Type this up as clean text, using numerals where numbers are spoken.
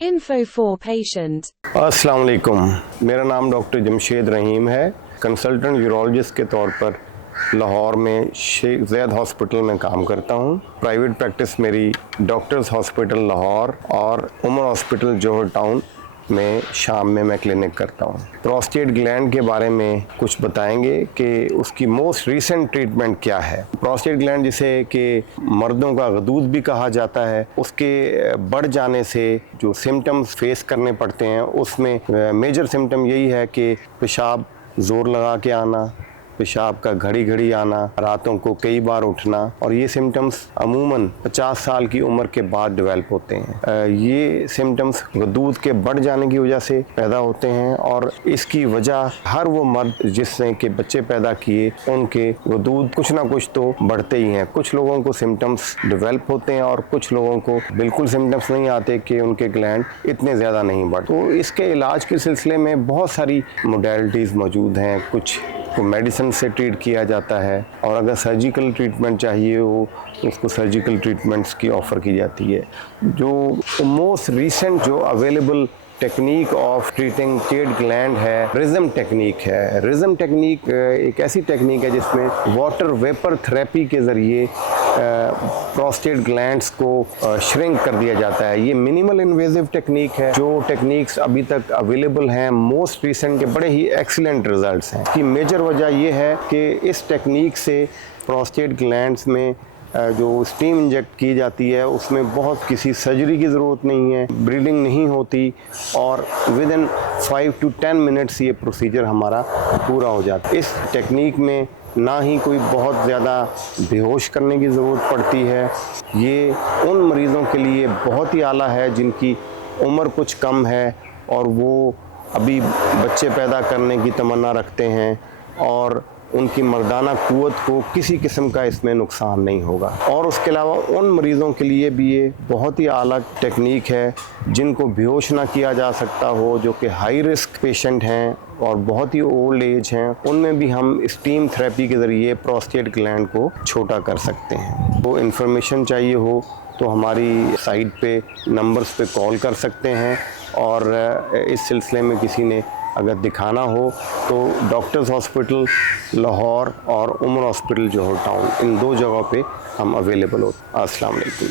Info for patient. अस्सलाम वालेकुम, मेरा नाम डॉक्टर जमशेद रहीम है। कंसल्टेंट यूरोलॉजिस्ट के तौर पर लाहौर में शेख ज़ैद हॉस्पिटल में काम करता हूँ। प्राइवेट प्रैक्टिस मेरी डॉक्टर्स हॉस्पिटल लाहौर और उमर हॉस्पिटल जौहर टाउन में शाम में मैं क्लिनिक करता हूँ। प्रोस्टेट ग्लैंड के बारे में कुछ बताएंगे कि उसकी मोस्ट रीसेंट ट्रीटमेंट क्या है। प्रोस्टेट ग्लैंड जिसे कि मर्दों का गदूद भी कहा जाता है, उसके बढ़ जाने से जो सिम्टम्स फेस करने पड़ते हैं उसमें मेजर सिम्टम यही है कि पेशाब ज़ोर लगा के आना, पेशाब का घड़ी घड़ी आना, रातों को कई बार उठना, और ये सिम्टम्स अमूमन 50 साल की उम्र के बाद डेवलप होते हैं। ये सिम्टम्स गदूद के बढ़ जाने की वजह से पैदा होते हैं और इसकी वजह हर वो मर्द जिसने के बच्चे पैदा किए उनके गदूद कुछ ना कुछ तो बढ़ते ही हैं। कुछ लोगों को सिम्टम्स डेवलप होते हैं और कुछ लोगों को बिल्कुल सिम्टम्स नहीं आते कि उनके ग्लैंड इतने ज़्यादा नहीं बढ़ते। तो इसके इलाज के सिलसिले में बहुत सारी मोडेलिटीज़ मौजूद हैं। कुछ को मेडिसिन से ट्रीट किया जाता है और अगर सर्जिकल ट्रीटमेंट चाहिए हो उसको सर्जिकल ट्रीटमेंट्स की ऑफ़र की जाती है। जो मोस्ट रीसेंट जो अवेलेबल टेक्निक ऑफ ट्रीटिंग टेट ग्लैंड है, रिज्म टेक्निक है। रिज्म टेक्निक एक ऐसी टेक्निक है जिसमें वाटर वेपर थेरेपी के ज़रिए प्रोस्टेट ग्लैंड्स को श्रिंक कर दिया जाता है। ये मिनिमल इन्वेजिव टेक्निक है। जो टेक्निक्स अभी तक अवेलेबल हैं मोस्ट रिसेंट के बड़े ही एक्सीलेंट रिजल्ट्स हैं। की मेजर वजह ये है कि इस टेक्निक से प्रोस्टेट ग्लैंड्स में जो स्टीम इंजेक्ट की जाती है उसमें बहुत किसी सर्जरी की ज़रूरत नहीं है, ब्लीडिंग नहीं होती और विद इन 5 to 10 मिनट्स ये प्रोसीजर हमारा पूरा हो जाता है। इस टेक्निक में ना ही कोई बहुत ज़्यादा बेहोश करने की ज़रूरत पड़ती है। ये उन मरीज़ों के लिए बहुत ही आला है जिनकी उम्र कुछ कम है और वो अभी बच्चे पैदा करने की तमन्ना रखते हैं और उनकी मर्दाना क़ुव्वत को किसी किस्म का इसमें नुकसान नहीं होगा। और उसके अलावा उन मरीज़ों के लिए भी ये बहुत ही आला टेक्निक है जिनको बेहोश ना किया जा सकता हो, जो कि हाई रिस्क पेशेंट हैं और बहुत ही ओल्ड एज हैं, उनमें भी हम स्टीम थेरेपी के ज़रिए प्रोस्टेट ग्लैंड को छोटा कर सकते हैं। तो इन्फॉर्मेशन चाहिए हो तो हमारी साइट पे नंबर्स पे कॉल कर सकते हैं और इस सिलसिले में किसी ने अगर दिखाना हो तो डॉक्टर्स हॉस्पिटल लाहौर और उमर हॉस्पिटल जौहर टाउन, इन 2 जगहों पे हम अवेलेबल होते हैं। अस्सलाम वालेकुम।